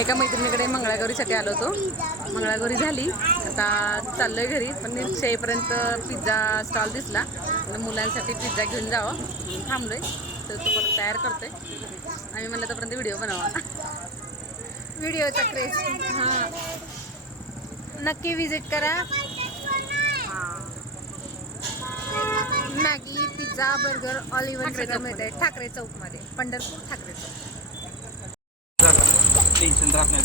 एका मैत्रिणीकडे मंगळागौरीसाठी आलो होतो. मंगळागौरी झाली, आता चाललोय घरी. पण येईपर्यंत पिझ्झा स्टॉल दिसला आणि मुलांसाठी पिझ्झा घेऊन जावं थांबलोय. तर तो परत तयार करतोय. आम्ही म्हणलं तोपर्यंत व्हिडिओ बनवा. व्हिडिओचा क्रेज. हां, नक्की विजिट करा. Maggi, pizza, burger all even सगळं मिळतंय ठाकरे चौकमध्ये. पंढरपूर ठाकरे चौक. टेन्शन राहत नाही.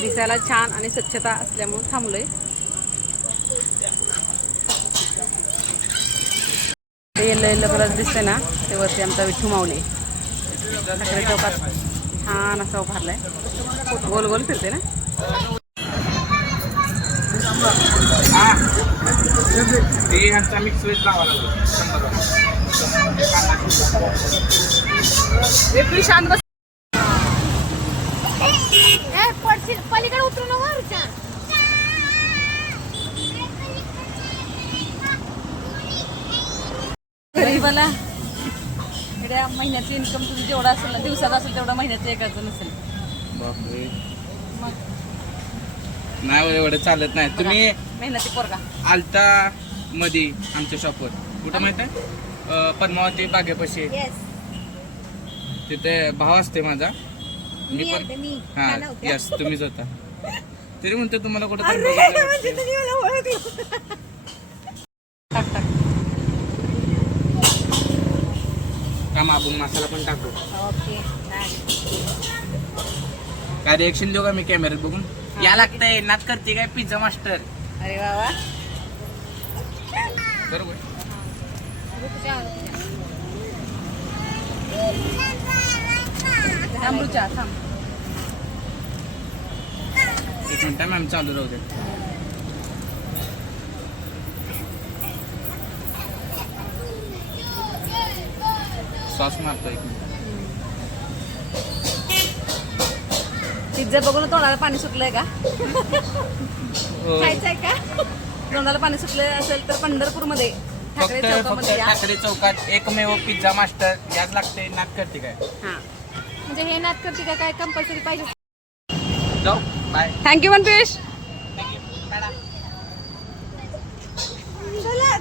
दिसायला छान आणि स्वच्छता असल्यामुळे थांबलोय. ते येल्लो येल्लो कलर दिसते ना, ते वरती आमचा विठू माऊली ठाकरे चौकात छान असा उभारलाय. गोल गोल फिरते ना. मिक्स वेज लावा शांत बस. पलीकडे उतरू नको. गरीबाला एवढ्या महिन्याची इन्कम तुझी जेवढा असेल ना, दिवसात असेल तेवढा महिन्याचं एकाचं नसेल. बापरे, मग नाही एवढं चालत नाही. तुम्ही मेहनती पोरगा आलता मध्ये आमच्या शॉपवर, कुठं माहित आहे? पद्मावती बागेपाशी. तिथे भाव असते माझा. मी पण हा यस तुम्हीच होता. तरी म्हणते तुम्हाला कुठं टाक टाक. काम आपण मसाला पण टाकू. ओके. काय रिएक्शन देऊ का मी कॅमेऱ्यात बघून? या लागतंय नाच करते काय पिझ्झा मास्टर. अरे वा, बरोबर. थांबूच्या थांब. एक मिनिट मॅम चालू राहू दे. सॉस मारतो एक मिनिट. पिझ्झा बघून तोंडाला पाणी सुटलंय का? खायचंय का? तोंडाला पाणी सुटलं असेल तर पंढरपूरमध्ये ठाकरे फक्त चौकामध्ये या. ठाकरे चौकात एकमेव पिझ्झा मास्टर याच लागते. नाच करते काय? हां, म्हणजे हे नात करते का काय कंपल्सरी पाहिजे? जाऊ बाय. थँक्यू मनपेश.